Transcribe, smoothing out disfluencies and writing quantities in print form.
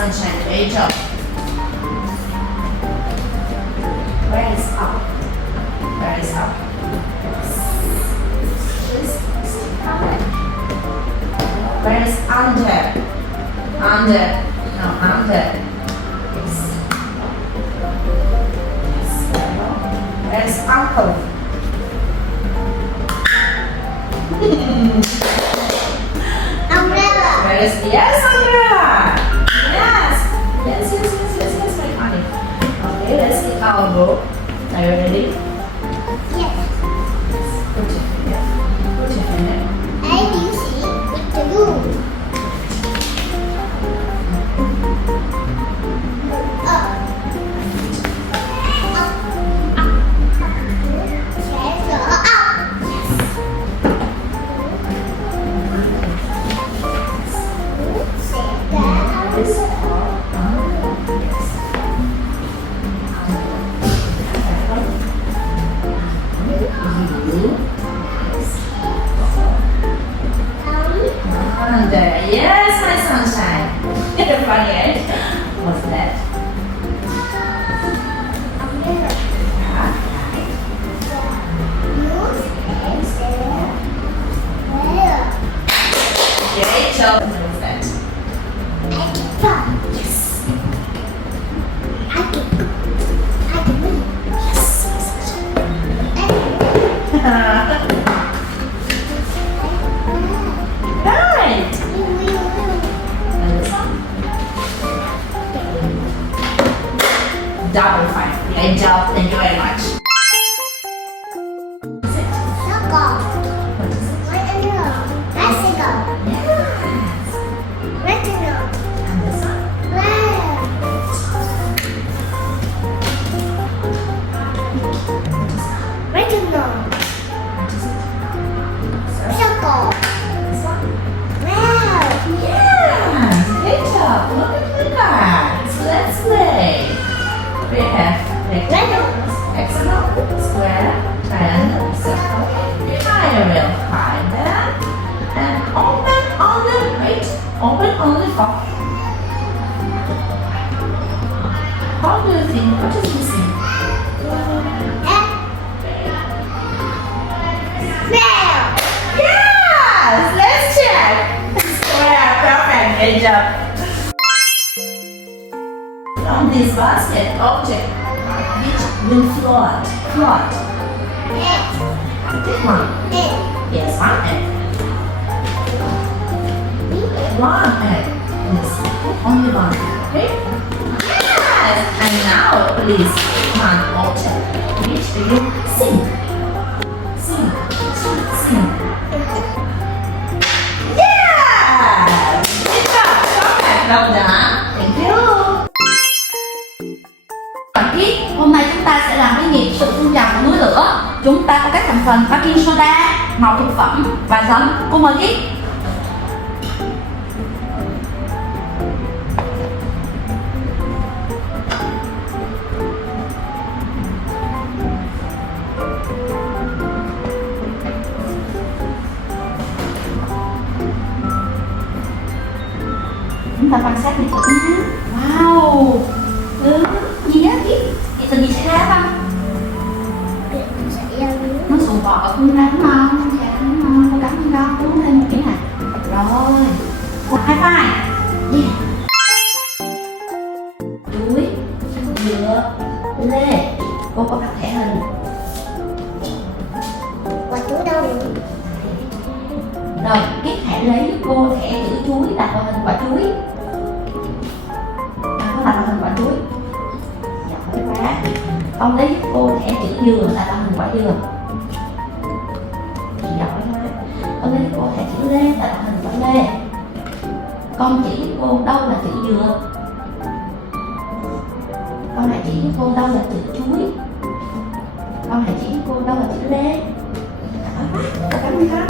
sunshine. Great job. Where is up? Where is up? Where is under? Under. No, under. Yes. Where is uncle? Umbrella. Where is yes, umbrella? Yes, very funny. Okay, let's see our book. Are you ready? Yes. Put your finger. Put your finger. A, B, C with the glue. Yes, my sunshine. It's funny, eh? What's that? Great job. What is that? Yes. Right. And this one? Double fine. Great job. Thank you very much. What is it? What is it? Yes. And this one? This one? Yes. Great job. Look at the cards. Let's play. We have rectangle, hexagon, square, triangle, circle, triangle, and open on the right, open on the top. How do you think? What is missing? Yes! Let's check! Square, perfect, great job. From this basket object, which will float? This one. Yes, one egg. One egg. Yes, only one. Okay? Yes! And now, please, one object, which will sing. Sing. Yes! Good job! Perfect! Well done. Thank you. Hôm nay chúng ta sẽ làm cái nghiệp sự phun trào của núi lửa. Chúng ta có các thành phần baking soda, màu thực phẩm và giấm. Cô mời Kiết. Chúng ta quan sát đi thử nhé. Wow, gì á Kiết? Chuyện gì xảy ra không? Nó sụn bọt ở phun ra đúng không? Dạ đúng không? Cô cắm lên con, cô uống thêm một miếng này. Rồi, high five. Yeah. Chuối, dừa, lê. Cô có đặt thẻ hình. Quả chuối đâu rồi? Rồi, Kiết hãy lấy cô thẻ chữ chuối đặt vào hình quả chuối. Có đặt vào hình quả chuối. Giỏi quá. Con lấy giúp cô thẻ chữ dừa đặt vào hình quả dừa. Giỏi quá. Con lấy giúp cô thẻ chữ lê đặt vào hình quả lê. Con chỉ giúp cô đâu là chữ dừa. Con hãy chỉ giúp cô đâu là chữ chuối. Con hãy chỉ giúp cô đâu là chữ lê. Giỏi quá. Cảm ơn con.